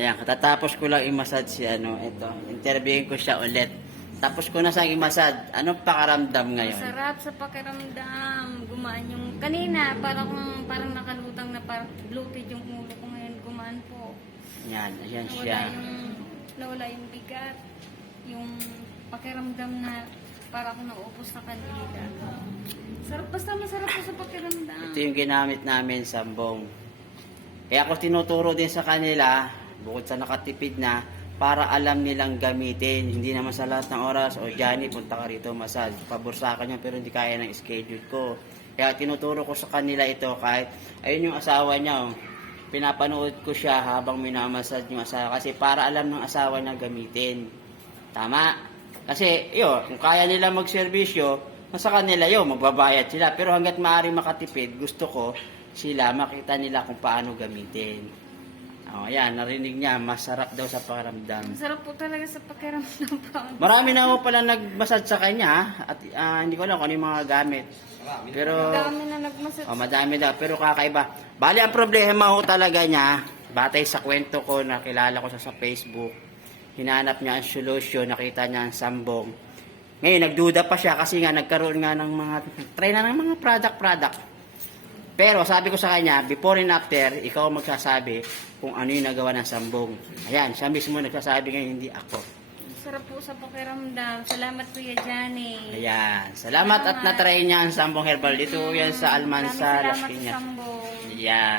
Ayan, katatapos ko lang i-massage si ito. Interviewin ko siya ulit. Tapos ko na siyang i-massage. Anong pakaramdam ngayon? Masarap sa pakiramdam. Gumaan yung... Kanina, parang nakalutang na parang bloated yung ulo ko ngayon. Gumaan po. Yan, ayan siya. Nawala yung bigat. Yung pakiramdam na para akong naubos na kanila. Sarap, basta masarap po sa pakiramdam. Ito yung ginamit namin, sambong. Kaya ako tinuturo din sa kanila, bukod sa nakatipid na, para alam nilang gamitin. Hindi naman sa lahat ng oras, o Johnny, punta ka rito, massage. Pabor sa akin yun, pero hindi kaya ng schedule ko. Kaya tinuturo ko sa kanila ito, kahit, ayun yung asawa niya, oh. Pinapanood ko siya habang minamassage yung asawa. Kasi para alam ng asawa niya gamitin. Tama? Kasi, kung kaya nila magserbisyo, nasa kanila magbabayad sila. Pero hanggat maaari makatipid, gusto ko sila makita nila kung paano gamitin. Ayan, narinig niya, masarap daw sa pakiramdam. Masarap po talaga sa pakiramdam. Marami na ako pala nag-massage sa kanya, at hindi ko alam kung ano yung mga gamit. Pero, Madami na nagmassage. madami daw, pero kakaiba. Bali, ang problema ho talaga niya, batay sa kwento ko, nakilala ko sa Facebook, hinanap niya ang solusyon, nakita niya ang sambong. Ngayon, nagduda pa siya kasi nga nagkaroon nga ng mga, try na ng mga product. Pero sabi ko sa kanya, before and after, ikaw magsasabi kung ano yung nagawa ng sambong. Ayan, siya mismo nagsasabi ngayon, hindi ako. Sarap po sa pakiramdam. Salamat Kuya Johnny. Ayan, salamat at natry niya ang sambong herbal. Dito yan sa Almansa, Las Maraming salamat sa Piñas. sambong. Ayan.